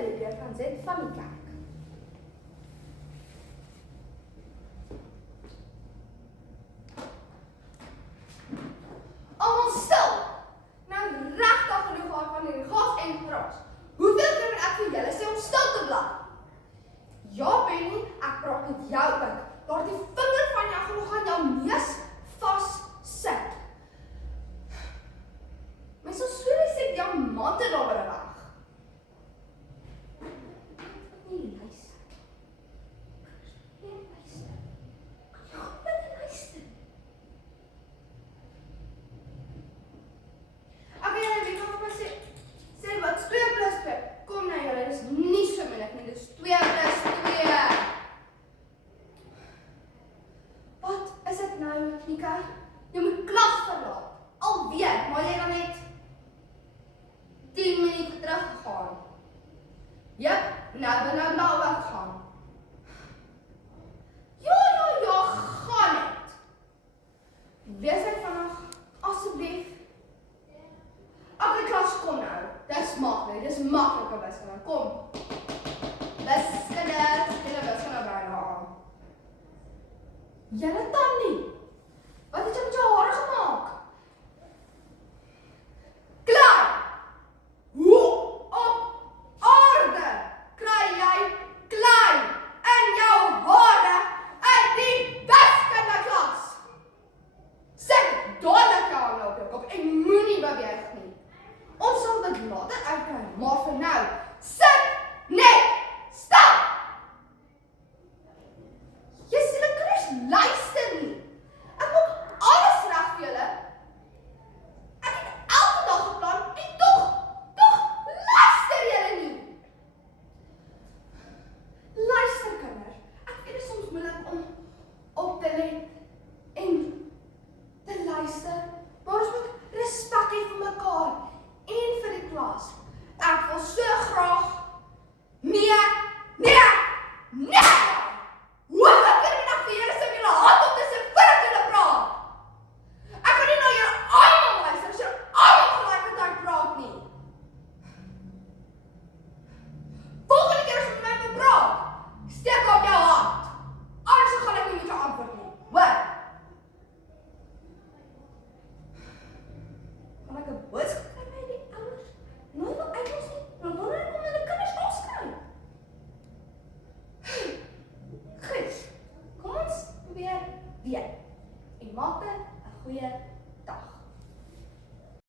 Olivia van Zet van die kerk. Almal stil! Nou regtig genoeg gehad van hierdie gas en geraas. Hoeveel keer moet ek vir julle sê om stil te bly? Ja, Penny, ek praat met jou ook. Daardie vinger van jou gaan nog aan jou neus vas sit. My sal sweer jy sit jou mate daar by die weg. Nie luister. Nie luister. Ja, nie luister. Okay, jy weet wat ek sê wat 2 plus 2. Kom nou julle, dis nie so moeilik nie, dis 2 plus 2. Wat is dit nou, Nika? Jy moet klas verlaat. Alweer, maar jy dan net 10 minute teruggegaan. Jep, nou wil nou weggaan. Ja, gaan net. Wees ek vandag, asseblief. Okay, klas, kom nou. Dis maklik om wiskunde. Kom. Wiskunde byna aan. Julle tannie, wat het jy met jou hare gemaak? Klaar! Hoe op aarde kry jy klei in jou hare in die wiskundeklas? Sit dadelik jou op jou kop en moenie beweeg nie. Ons sal dit later uitkry, maar vir nou